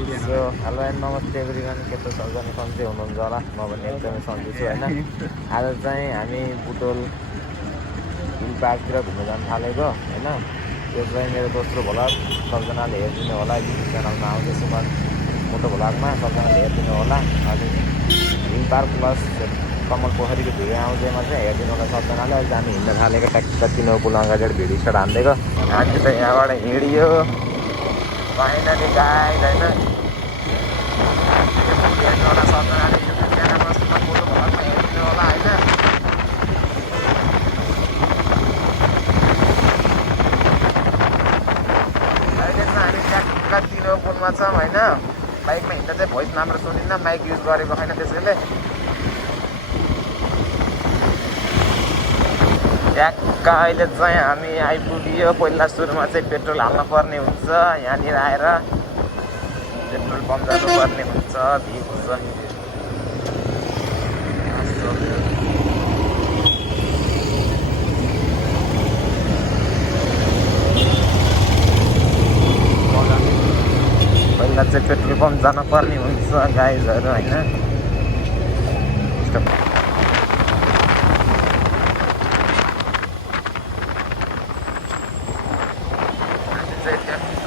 So hello and नमस्ते everyone, के त सबजना सन्चै हुनुहुन्छ होला। म पनि एकदमै सन्चै छु होइन। आज चाहिँ हामी बुटोल हिल पार्कतिर घुम्न जानु थालेको होइन। यो चाहिँ मेरो दोस्रो भ्लग, सबजनाले हेरिदिनु होला। युट्युब च्यानलमा आउँदैछु म मोटो भ्लगमा, सबजनाले हेरिदिनु होला। अनि हिल पार्क प्लस कमल पोखरीको भिडियो आउँदैमा चाहिँ हेरिदिनु होला सबजनाले। अहिले हामी हिँड्न थालेको ट्याक्क तिनो पुल अगाडि भिडियो सट हान्दिएको। हामी चाहिँ यहाँबाट हिँडियो फाइनली गाइज होइन। हेर्नु होला सबजनाले युट्युब च्यानलमा सुमन मोटो भ्लगमा हेरिदिनु होला होइन। अहिले चाहिँ हामी ट्याक्क तिनो पुलमा छौँ होइन। बाइकमा हिँड्दा चाहिँ भोइस राम्रो सुनिन्न, माइक युज गरेको छैन त्यसैले। ट्याक्क अहिले चाहिँ हामी आइपुग्यो। पहिला सुरुमा चाहिँ पेट्रोल हाल्नु पर्ने हुन्छ, यहाँनिर आएर पेट्रोल पम्प जानुपर्ने हुन्छ। भिड हुन्छ पहिला चाहिँ पेट्रोल पम्प जानुपर्ने हुन्छ गाइजहरू होइन।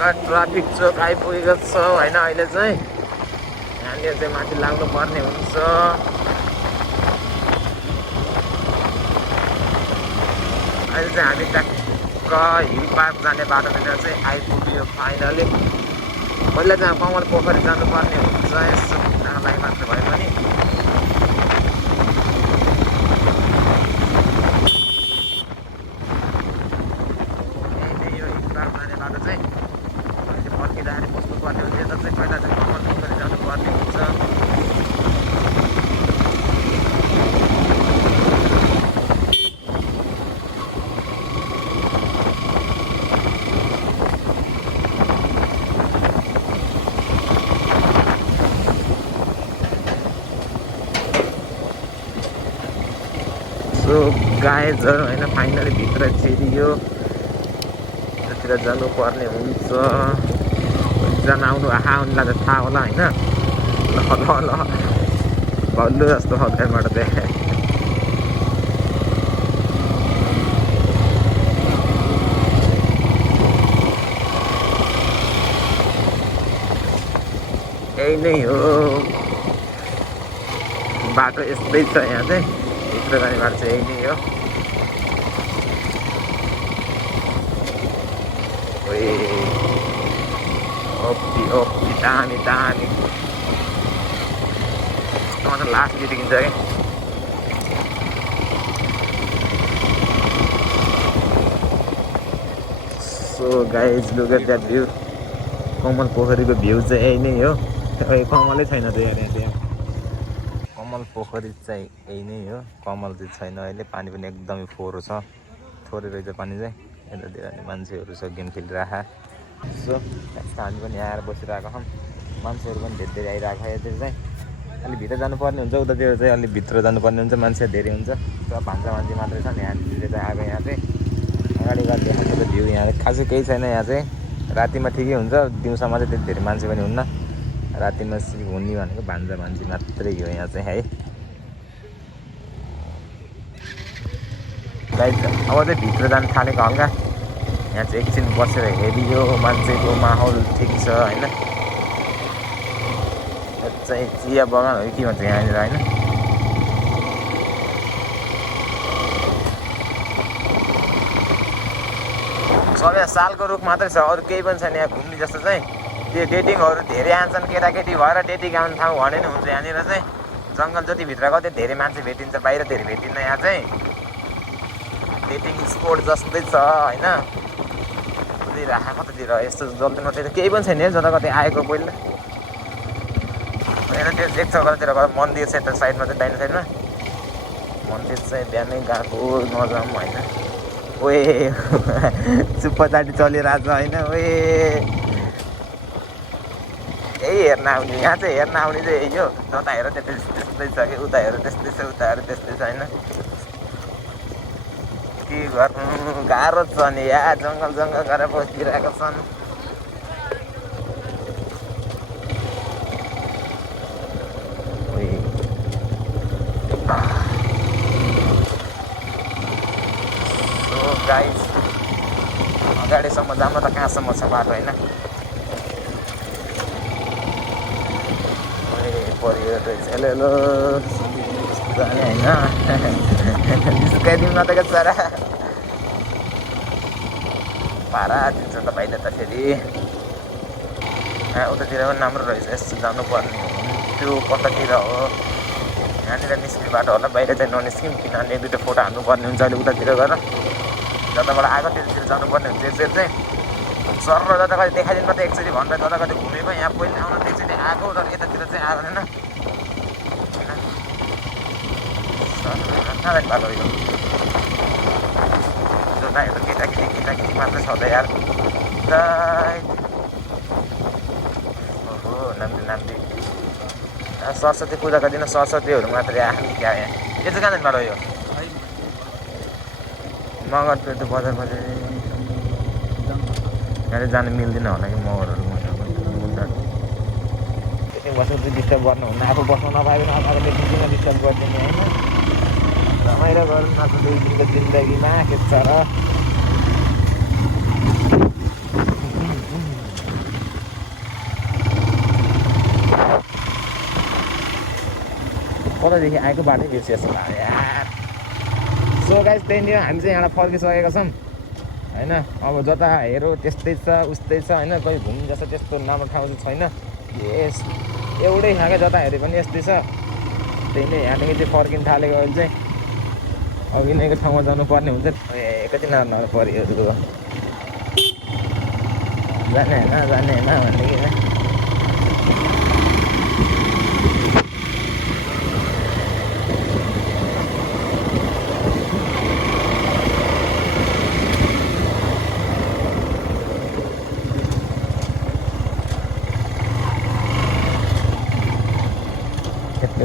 ट्राफिक चोक आइपुगेको छ होइन। अहिले चाहिँ यहाँनिर चाहिँ माथि लाग्नु पर्ने हुन्छ। अहिले चाहिँ हामी ट्याक्क हिल पार्क जाने बाटोतिर चाहिँ आइपुग्यो फाइनली। पहिला चाहिँ कमल पोखरी जानुपर्ने हुन्छ, यसो घुम्नको लागि मात्र भए पनि। यो हिल पार्क जाने बाटो चाहिँ फर्किँदाखेरि बस्नुपर्ने हुन्छ। यता चाहिँ पहिला चाहिँ कमल पोखरी जानुपर्ने हुन्छ। सो गाइजहरू होइन, फाइनली भित्र छिरियो। यतातिर जानुपर्ने हुन्छ। जना आउनु उनीलाई त थाहा होला होइन। ल ल ल भल्लु जस्तो हतारबाट देखेँ। यही नै हो बाटो, यस्तै छ यहाँ चाहिँ। भित्र जाने बाटो चाहिँ यही नै हो। ओप्पी ओप्पी दामी दामी। म त लास्ट जिटिन्छ क्या। So guys look at that view. Kamal पोखरीको भ्यू चाहिँ यही नै हो। कमलै छैन त यहाँ त्यहाँ। कमल पोखरी चाहिँ यही नै हो, कमल चाहिँ छैन अहिले। पानी पनि एकदमै फोहोर छ, थोरै रहेछ पानी चाहिँ। यतातिर अनि मान्छेहरू छ गेम खेलिरहेको। सो हामी पनि यहाँ आएर बसिरहेको छौँ। मान्छेहरू पनि धेरै धेरै आइरहेको छ। यतिर चाहिँ अलिक भित्र जानुपर्ने हुन्छ, उतातिर चाहिँ अलिक भित्र जानुपर्ने हुन्छ। मान्छे धेरै हुन्छ, सब भान्जा मान्छे मात्रै छ नि यहाँतिर चाहिँ आएको। यहाँ चाहिँ अगाडि गएर देखाउँछ त भ्यू। यहाँ खासै केही छैन यहाँ चाहिँ। रातिमा ठिकै हुन्छ, दिउँसोमा चाहिँ त्यति धेरै मान्छे पनि हुन्न। रातिमा हुने भनेको भान्जा मान्छे मात्रै हो यहाँ चाहिँ है। गाइज अब चाहिँ भित्र जानु थालेको हल्का। यहाँ चाहिँ एकछिन बसेर हेरियो, मान्छेको माहौल ठिक छ होइन। चाहिँ चिया बगानहरू के भन्छ यहाँनिर होइन। सबै सालको रुख मात्रै छ, अरू केही पनि छैन यहाँ घुम्ने जस्तो चाहिँ। त्यो डेटिङहरू धेरै आन्छन्, केटाकेटी भएर डेटिङ आउने ठाउँ भने नि हुन्छ यहाँनिर चाहिँ। जङ्गल जति भित्र गयो त्यो धेरै मान्छे भेटिन्छ, बाहिर धेरै भेटिन्न यहाँ चाहिँ। डेटिङ स्पोट जस्तै छ होइन। राखेको कतातिर यस्तो जल्दी मात्रै त केही पनि छैन जता कतै आएको पहिला। यतातिर देख्छ कतातिर गएर मन्दिर छ यता साइडमा चाहिँ, दाहिने साइडमा मन्दिर चाहिँ बिहानै गएको नजाउँ होइन। ओए चुप्पाचाटी चलिरहेछ होइन। ओए यही हेर्न आउने, यहाँ चाहिँ हेर्न आउने चाहिँ यही हो। जता हेर त्यस्तै छ कि, उता हेर त्यस्तै छ, उता हेर त्यस्तै छ होइन। के गर्नु, गाह्रो छ नि यहाँ। जङ्गल गरेर बसिरहेको छन्। यहाँसम्म जानु त कहाँसम्म छ बाटो होइन परियो हेलो जाने होइन जिस्काइदिउँ न त क्या चरा भाडा दिन्छ त भाइले त फेरि उतातिर पनि राम्रो रहेछ यस्तो जानुपर्ने त्यो कतातिर हो यहाँनिर निस्किने बाटो होला बाहिर चाहिँ ननिस्किउँ किनभने 1-2 फोटो हान्नुपर्ने हुन्छ अहिले उतातिर गएर जताबाट आएको त्यतातिर जानुपर्ने हुन्छ एकचोटि चाहिँ सर र जता कति देखाइदिनु मात्रै एकचोटि भनेर जता कति घुमेको यहाँ पहिले आउनु त एकचोटि आएको तर यतातिर चाहिँ आएको छैन कहाँ बाटो यो जोताहरू केटाकेटी मात्रै छ त यार ओहो नाम्दी सरस्वती पूजाको दिन सरस्वतीहरू मात्रै आएको क्या यहाँ यो चाहिँ कहाँ बाटो यो मगरपेट बजार यहाँ जानु मिल्दैन होला कि मगरहरू त्यति बस्नु चाहिँ डिस्टर्ब गर्नुहुन्न आफू बस्नु नपाएको नपाएको किन डिस्टर्ब गरिदिने होइन रमाइलो गर्नु आफ्नो 2 दिनको जिन्दगीमा के छ र कतादेखि आएको बाटै बिर्सिएछ यार सो गाइस त्यही नै हामी चाहिँ यहाँबाट फर्किसकेका छौँ होइन अब जता हेऱ्यो त्यस्तै छ उस्तै छ होइन कोही घुम्नु जस्तो त्यस्तो राम्रो ठाउँ चाहिँ छैन यस एउटै खाँको जता हेऱ्यो पनि यस्तै छ त्यही नै यहाँदेखि चाहिँ फर्किनु थालेको अहिले चाहिँ अघि नैको ठाउँमा जानुपर्ने हुन्छ कति नराम्रो परिहरू जाने होइन भन्ने कि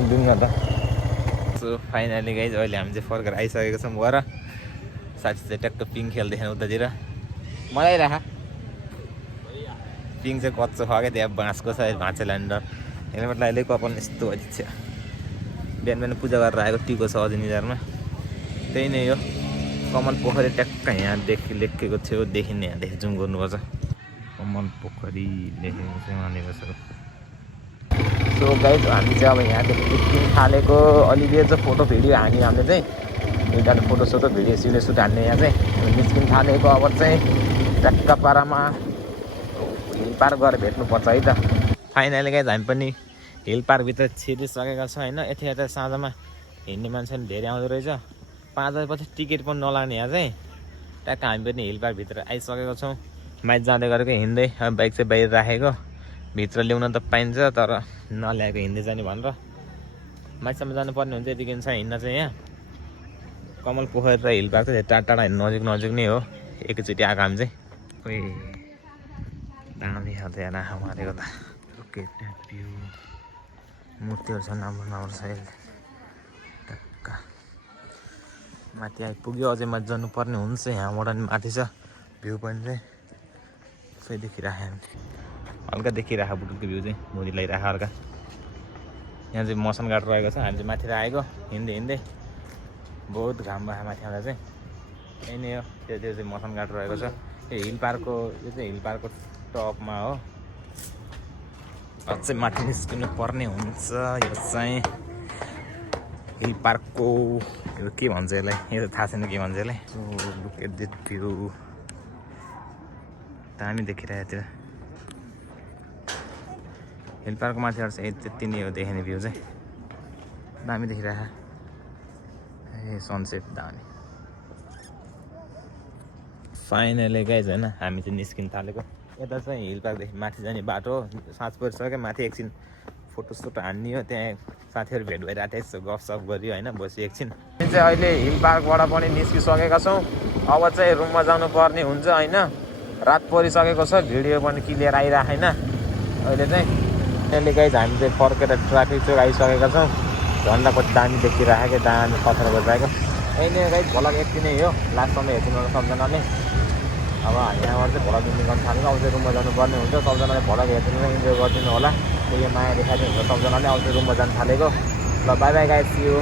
जाउँ न त सो फाइनली गाइज अहिले हामी चाहिँ फर्केर आइसकेको छौँ गर साथी चाहिँ ट्याक्क पिङ खेल्दैछ उतातिर मलाई राख पिङ चाहिँ कच्चो छ क्या त्यहाँ बाँसको छ भाँचे ल्यान्डर हेलमेट लगाइले कपाल यस्तो अझै छ बिहान पूजा गरेर आएको टीको छ अझै निधारमा त्यही नै हो कमल पोखरी ट्याक्क यहाँदेखि लेखेको थियो देखिने यहाँदेखि जुम गर्नुपर्छ कमल पोखरी लेखेको चाहिँ मानेको छ सो गाइज हामी चाहिँ अब यहाँदेखि निस्किन थालेको अलिअलि चाहिँ फोटो भिडियो हान्यो हामीले चाहिँ एकजना फोटो भिडियो सुट हान्ने यहाँ चाहिँ निस्किन थालेको अब चाहिँ ट्याक्क पारामा हिल पार्क गएर भेट्नुपर्छ है त फाइनली गाइज हामी पनि हिल पार्कभित्र छिरिसकेका छौँ होइन यता साँझमा हिँड्ने मान्छेले धेरै आउँदो रहेछ 5 बजेपछि टिकट पनि नलाग्ने यहाँ चाहिँ ट्याक्क हामी पनि हिल पार्कभित्र आइसकेको छौँ माइज जाँदै गरेको हिँड्दै बाइक चाहिँ बाहिर राखेको भित्र ल्याउन त पाइन्छ तर नल्याएको हिँड्दै जाने भनेर माथिसम्म जानुपर्ने हुन्छ यतिकै छ हिँड्न चाहिँ यहाँ कमल पोखरी र हिल पार्क चाहिँ टाढा नजिक नै हो एकैचोटि आएको हामी चाहिँ खोइ दामी खालको यहाँ आँखा मारेको त भ्यू मूर्तिहरू छन् राम्रो छ टक्क माथि आइपुग्यो अझै माथि जानुपर्ने हुन्छ यहाँबाट नि माथि छ भ्यू पोइन्ट चाहिँ सबै देखिराख्यो हामी हल्का देखिराख बुटुलको भ्यू चाहिँ मुरी लगाइराख हल्का यहाँ चाहिँ मसन घाट रहेको छ हामी चाहिँ माथि आएको हिँड्दै बहुत घाम भयो माथि आउँदा चाहिँ यही नै हो त्यो चाहिँ मसन घाट रहेको छ यो हिल पार्कको यो चाहिँ हिल पार्कको टपमा हो अझै माथि निस्किनु पर्ने हुन्छ यो चाहिँ हिल पार्कको यो के भन्छ यसलाई यो त थाहा छैन के भन्छ यसलाई so look at this view दामी देखिरहेको थियो हिल पार्कको माथिबाट चाहिँ त्यति नै हो देखिने भ्यू चाहिँ दामी देखिरहेको ए सनसेट दामी फाइनली गाइज होइन हामी चाहिँ निस्किन थालेको यता चाहिँ हिल पार्कदेखि माथि जाने बाटो साँझ परिसक्यो माथि एकछिन फोटोसोटो हान्ने हो त्यहाँ साथीहरू भेट भइरहेको थियो यसो गफसफ गऱ्यो होइन बस्यो एकछिन चाहिँ अहिले हिल पार्कबाट पनि निस्किसकेका छौँ अब चाहिँ रुममा जानुपर्ने हुन्छ होइन रात परिसकेको छ भिडियो पनि क्लियर आइरहेको छैन अहिले चाहिँ त्यसले गाइज हामी चाहिँ फर्केर ट्राफिक चोक आइसकेका छौँ झन्डा कति दामी देखिरहेको दामी पत्थर बजाएको यही नै गाइज भलक यति नै हो लास्टसम्म हेर्नु सबजनाले अब यहाँबाट चाहिँ भलक इन्जोय गर्नु थालेको अब चाहिँ रुममा जानुपर्ने हुन्छ सबजनाले भलक हेरिदिनु र इन्जोय गरिदिनु होला त्यही माया देखाइदिनु हुन्छ सबजनाले अब चाहिँ रुममा जानु थालेको ल bye bye guys see you